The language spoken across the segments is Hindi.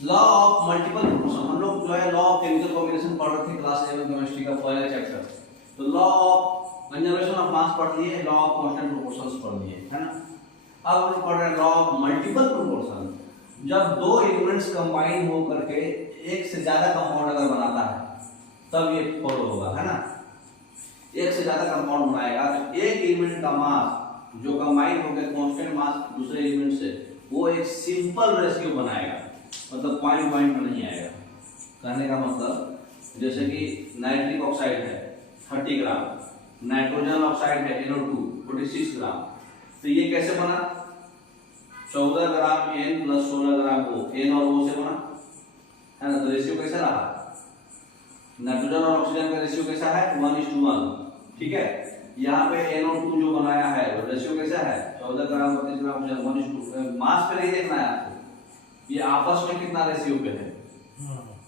लॉ ऑफ मल्टीपल प्रोपोर्शन, हम लोग जो है लॉ ऑफ केमिकल कॉम्बिनेशन पढ़ रहे थे क्लास 11 केमिस्ट्री का पहला चैप्टर। तो law of conservation of mass पढ़ लिए, लॉ ऑफ कांस्टेंट प्रोपोर्शंस पढ़ लिए, है ना। अब हम लोग पढ़ रहे हैं लॉ ऑफ मल्टीपल प्रोपोर्शन। जब दो एलिमेंट्स कंबाइन हो करके एक से ज्यादा कंपाउंड अगर बनाता है तब ये फॉलो होगा, है ना। एक से ज्यादा कंपाउंड बनाएगा तो एक एलिमेंट का मास जो कंबाइन होकर कांस्टेंट मास दूसरे एलिमेंट से, वो एक सिंपल रेशियो बनाएगा, मतलब पॉइंट पॉइंट में नहीं आएगा। कहने का मतलब जैसे कि नाइट्रिक ऑक्साइड है 30 ग्राम, नाइट्रोजन ऑक्साइड है NO2 46 ग्राम, तो ये कैसे बना? 14 ग्राम N प्लस 16 ग्राम O, N और O से बना, है ना। तो रेशियो कैसा रहा? नाइट्रोजन और ऑक्सीजन का रेशियो कैसा है? 1:1, ठीक है। यहाँ पे NO2 जो बनाया है वो रेशियो कैसा है? 14 ग्राम 32 ग्राम ऑक्सीजन 1:2। मास पे नहीं देखना है आपको, ये आपस में कितना रेशियो पे है।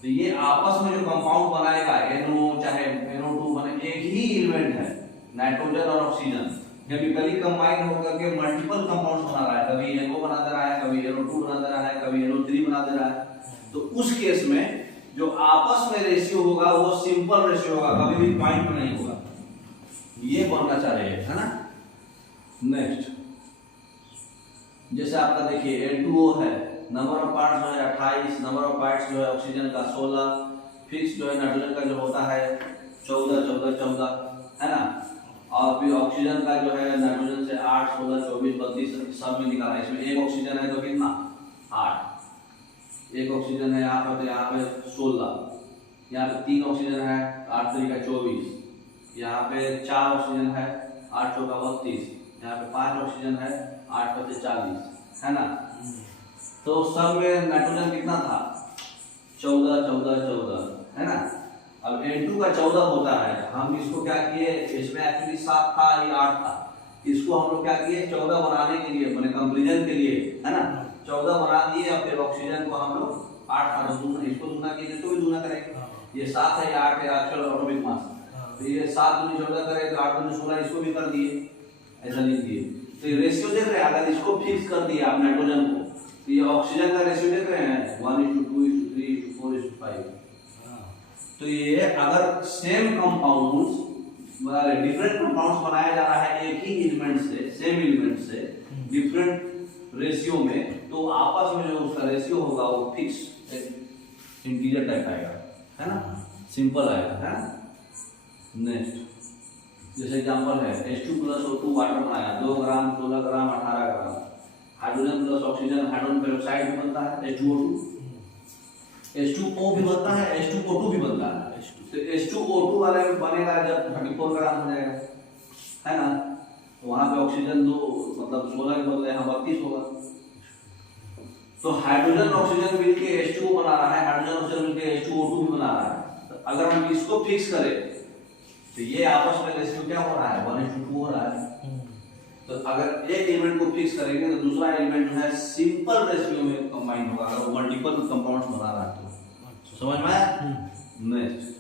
तो ये आपस में जो कंपाउंड बनाएगा NO चाहे NO2 बने, एक ही एलिमेंट है नाइट्रोजन और ऑक्सीजन, केमिकली कंबाइन होकर के मल्टीपल कंपाउंड्स बना रहा है। कभी NO बना दे रहा है, कभी NO2 बना दे रहा है, कभी NO3 बना दे रहा है। तो उस केस में जो आपस में रेशियो होगा वो सिंपल रेशियो होगा, कभी भी पॉइंट में नहीं होगा। ये बनना चाह रहे हैं, है ना। नेक्स्ट जैसे आपका देखिए N2O है, नंबर ऑफ पार्ट्स जो है 28, नंबर ऑफ पार्ट्स जो है ऑक्सीजन का 16, फिक्स जो है नाइट्रोजन का जो होता है 14 14 14, है ना। और फिर ऑक्सीजन का जो है नाइट्रोजन से 8 16 24 32 सब में निकाला। इसमें एक ऑक्सीजन है तो कितना? 8। एक ऑक्सीजन है यहाँ पर, तो यहाँ पे 16, यहाँ पे 3 ऑक्सीजन है 8 3 का 24, यहाँ पे 4 ऑक्सीजन है 8 4 का 32, यहाँ पे 5 ऑक्सीजन है 8 5 40, है ना। तो सब में नाइट्रोजन कितना था? 14 14 14, है ना। अब N2 का 14 होता है, हम इसको क्या किए, इसमें एक्चुअली 7 था, ये 8 था, इसको हम लोग क्या किए 14 बनाने के लिए, माने कंपैरिजन के लिए, है ना, 14 बना दिए। और फिर ऑक्सीजन को हम लोग 8 8 दूना, इसको दूना किए, इसको भी दूना करेंगे। ये 7 है, ये 8 है, एक्चुअल एटॉमिक मास। तो ये 7 दूनी 14 करे तो 8 दूनी 16, इसको भी कर दिए, ऐसा लिख दिए। तो ये रेशियो देख रहे हैं, अगर इसको फिक्स कर दिया आप नाइट्रोजन को, तो ये ऑक्सीजन का रेशियो देख रहे हैं 1:2:3:4:5। तो ये अगर सेम कंपाउंड्स मतलब डिफरेंट कंपाउंड्स बनाया जा रहा है एक ही एलिमेंट से, सेम एलिमेंट से डिफरेंट रेशियो में, तो आपस में जो उसका रेशियो होगा वो फिक्स इंटीजर टाइप आएगा, है ना, सिंपल आएगा, है ना। नेक्स्ट जैसे एग्जांपल है H2 प्लस O2 वाटर बनाया 2 gram 16 gram 18 gram. Hydrogen plus oxygen hydrogen peroxide भी बनता है H2O2, H2O भी बनता है, H2O2 भी बनता है। तो H2O2 वाले में बनेगा जब 34 ग्राम हो जाएगा, है ना। तो वहां पे ऑक्सीजन 2 मतलब 16 के बदले यहाँ 32 होगा। तो हाइड्रोजन ऑक्सीजन मिलके H2O बना रहा है, हाइड्रोजन ऑक्सीजन मिलके H2O2 भी बना रहा है। तो अगर हम इसको फिक्स करें तो ये आपस में रेशियो क्या हो रहा है? 1:2 हो रहा है। तो अगर एक एलिमेंट को फिक्स करेंगे तो दूसरा एलिमेंट जो है सिंपल रेशियो में कंबाइन होगा, अगर वो मल्टीपल कंपाउंड्स बना रहा है तो। समझ में आया? नेक्स्ट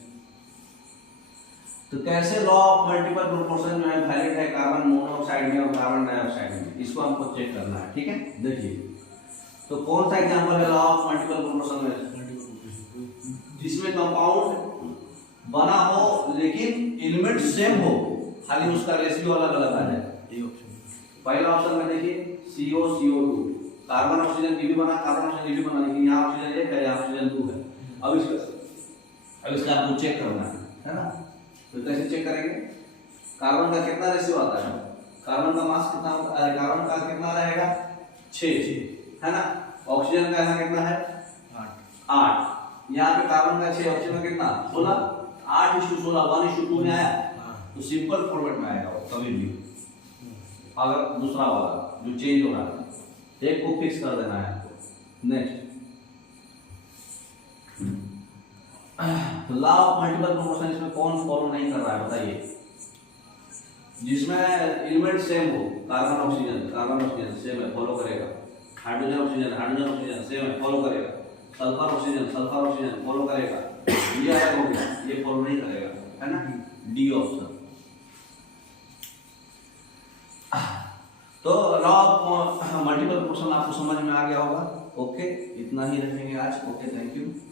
तो कैसे लॉ ऑफ मल्टीपल प्रोपोर्शन जो है वैलिड है कार्बन मोनोऑक्साइड में और कार्बन डाइऑक्साइड में, इसको हमको चेक करना है, ठीक है। देखिए तो कौन सा एग्जांपल है लॉ ऑफ मल्टीपल प्रोपोर्शन में? जिसमें कंपाउंड बना हो लेकिन एलिमेंट सेम हो, खाली उसका रेशियो अलग अलग आ जाए। पहला ऑप्शन में देखिए CO CO2, कार्बन ऑक्सीजन भी बना, कार्बन ऑक्सीजन भी बना, लेकिन यहाँ ऑक्सीजन 1 है, यहाँ ऑक्सीजन 2 है। अब इसका आपको चेक करना है ना। तो कैसे चेक करेंगे? कार्बन का कितना रेशियो आता है? कार्बन का मास कितना, कार्बन का कितना रहेगा 6, है ना। ऑक्सीजन का यहाँ कितना है 8। यहाँ पे कार्बन का 6, ऑक्सीजन का कितना 16, 8:16 1:2 में आया। तो सिंपल फॉर्मेट में आएगा वो कभी भी। अगर दूसरा वाला जो चेंज हो रहा है, एक को फिक्स कर देना है आपको। Next law of multiple proportion, इसमें कौन फॉलो नहीं कर रहा है बताइए? जिसमें एलिमेंट सेम हो, कार्बन ऑक्सीजन सेम है, फॉलो करेगा। हाइड्रोजन ऑक्सीजन सेम है, फॉलो करेगा। सल्फर ऑक्सीजन फॉलो करेगा। ये अलग हो गया, ये फॉलो नहीं करेगा, है ना। D option. तो लॉ ऑफ मल्टीपल प्रोपोर्शन आपको समझ में आ गया होगा। ओके, इतना ही रखेंगे आज। Okay, thank